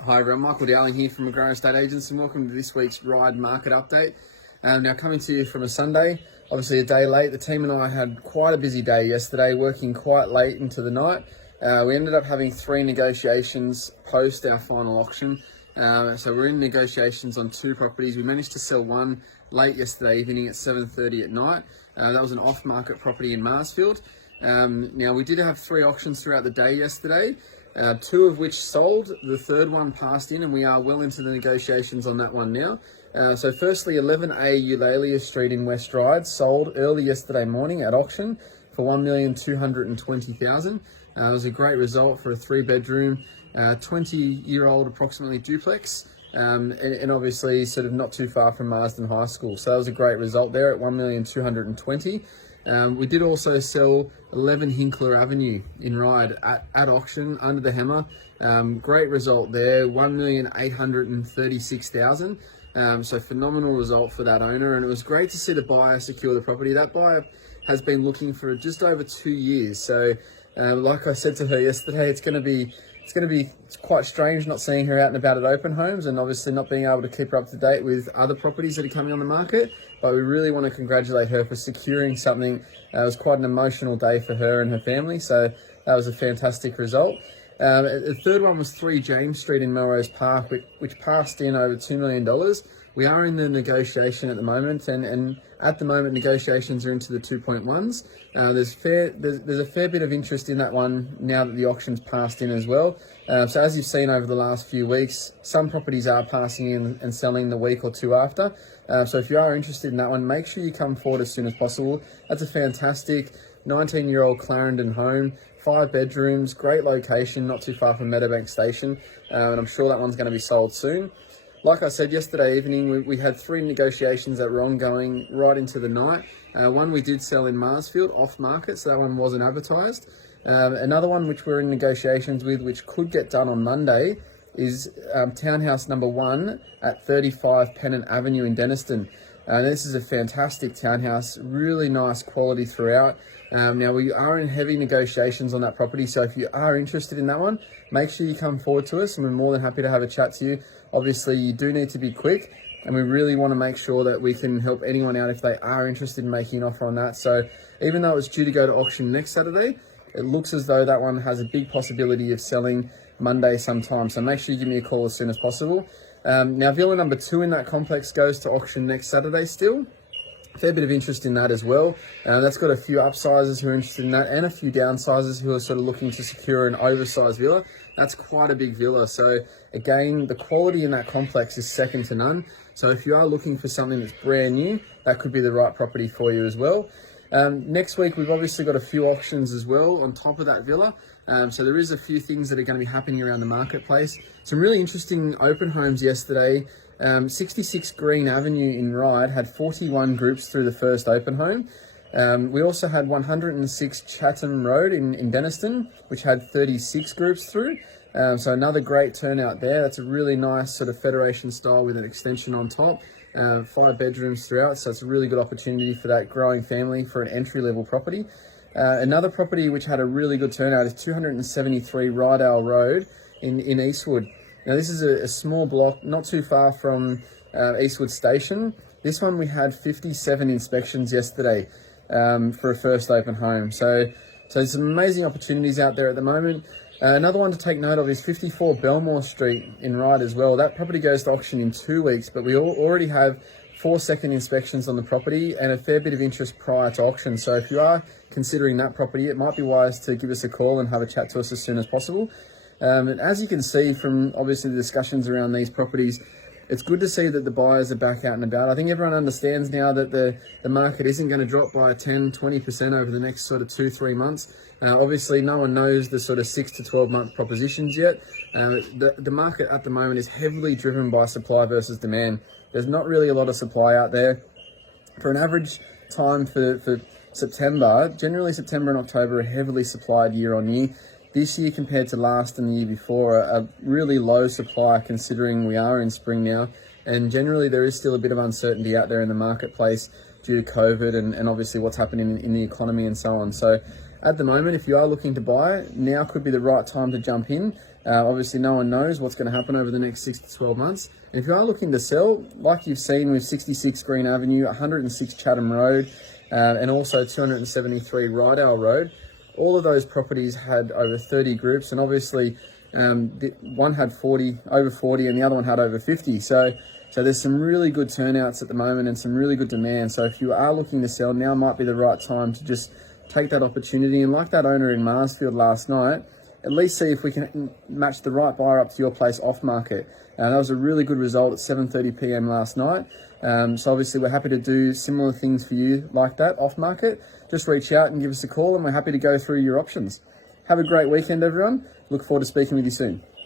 Hi everyone, Michael Dowling here from McGrath Estate Agents and welcome to this week's Ryde market update. Now coming to you from a Sunday, obviously a day late. The team and I had quite a busy day yesterday, working quite late into the night. We ended up having 3 negotiations post our final auction. So we're in negotiations on 2 properties. We managed to sell one late yesterday evening at 7:30 at night. That was an off-market property in Marsfield. Now we did have 3 auctions throughout the day yesterday. 2 of which sold. The third one passed in and we are well into the negotiations on that one now. So firstly, 11A Eulalia Street in West Ryde sold early yesterday morning at auction for $1,220,000. It was a great result for a 3-bedroom, 20-year-old approximately duplex, and obviously sort of not too far from Marsden High School. So that was a great result there at $1,220,000. We did also sell 11 Hinkler Avenue in Ryde at auction under the hammer. Great result there, $1,836,000. So phenomenal result for that owner, and it was great to see the buyer secure the property. That buyer has been looking for just over 2 years. So like I said to her yesterday, it's quite strange not seeing her out and about at open homes and obviously not being able to keep her up to date with other properties that are coming on the market. But we really want to congratulate her for securing something. It was quite an emotional day for her and her family, so that was a fantastic result. The third one was 3 James Street in Melrose Park, which passed in over $2 million. We are in the negotiation at the moment, and at the moment negotiations are into the 2.1s. There's a fair bit of interest in that one now that the auction's passed in as well. So as you've seen over the last few weeks, some properties are passing in and selling the week or 2 after. So if you are interested in that one, make sure you come forward as soon as possible. That's a fantastic 19-year-old Clarendon home, 5 bedrooms, great location, not too far from Meadowbank Station, and I'm sure that one's going to be sold soon. Like I said yesterday evening, we had 3 negotiations that were ongoing right into the night. One we did sell in Marsfield off market, so that one wasn't advertised. Another one which we're in negotiations with, which could get done on Monday, is townhouse number 1 at 35 Pennant Avenue in Denniston. This is a fantastic townhouse, really nice quality throughout. Now we are in heavy negotiations on that property, so if you are interested in that one, make sure you come forward to us and we're more than happy to have a chat to you. Obviously you do need to be quick, and we really want to make sure that we can help anyone out if they are interested in making an offer on that. So even though it's due to go to auction next Saturday, it looks as though that one has a big possibility of selling Monday sometime. So make sure you give me a call as soon as possible. Now villa number 2 in that complex goes to auction next Saturday still. A fair bit of interest in that as well. That's got a few upsizers who are interested in that and a few downsizers who are sort of looking to secure an oversized villa. That's quite a big villa. So again, the quality in that complex is second to none. So if you are looking for something that's brand new, that could be the right property for you as well. Next week, we've obviously got a few auctions as well on top of that villa. So there is a few things that are going to be happening around the marketplace. Some really interesting open homes yesterday. 66 Green Avenue in Ryde had 41 groups through the first open home. We also had 106 Chatham Road in Denniston, which had 36 groups through. So another great turnout there. That's a really nice sort of Federation style with an extension on top. 5 bedrooms throughout, so it's a really good opportunity for that growing family for an entry-level property. Another property which had a really good turnout is 273 Rydale Road in Eastwood. Now this is a small block not too far from Eastwood Station. This one we had 57 inspections yesterday for a first open home. So there's some amazing opportunities out there at the moment. Another one to take note of is 54 Belmore Street in Ryde as well. That property goes to auction in 2 weeks, but we already have 4 second inspections on the property and a fair bit of interest prior to auction. So if you are considering that property, it might be wise to give us a call and have a chat to us as soon as possible. And as you can see from obviously the discussions around these properties, it's good to see that the buyers are back out and about. I think everyone understands now that the market isn't going to drop by 10-20% over the next sort of 2-3 months. Obviously, no one knows the sort of 6 to 12 month propositions yet. The market at the moment is heavily driven by supply versus demand. There's not really a lot of supply out there. For an average time for September, generally September and October are heavily supplied year on year. This year compared to last and the year before, a really low supply considering we are in spring now. And generally there is still a bit of uncertainty out there in the marketplace due to COVID and obviously what's happening in the economy and so on. So at the moment, if you are looking to buy, now could be the right time to jump in. Obviously, no one knows what's going to happen over the next 6 to 12 months. And if you are looking to sell, like you've seen with 66 Green Avenue, 106 Chatham Road, and also 273 Ryde Road, all of those properties had over 30 groups, and obviously one had over 40, and the other one had over 50. So there's some really good turnouts at the moment and some really good demand. So if you are looking to sell, now might be the right time to just take that opportunity. And like that owner in Marsfield last night, at least see if we can match the right buyer up to your place off market. That was a really good result at 7:30 p.m. last night. So obviously we're happy to do similar things for you like that off market. Just reach out and give us a call, and we're happy to go through your options. Have a great weekend, everyone. Look forward to speaking with you soon.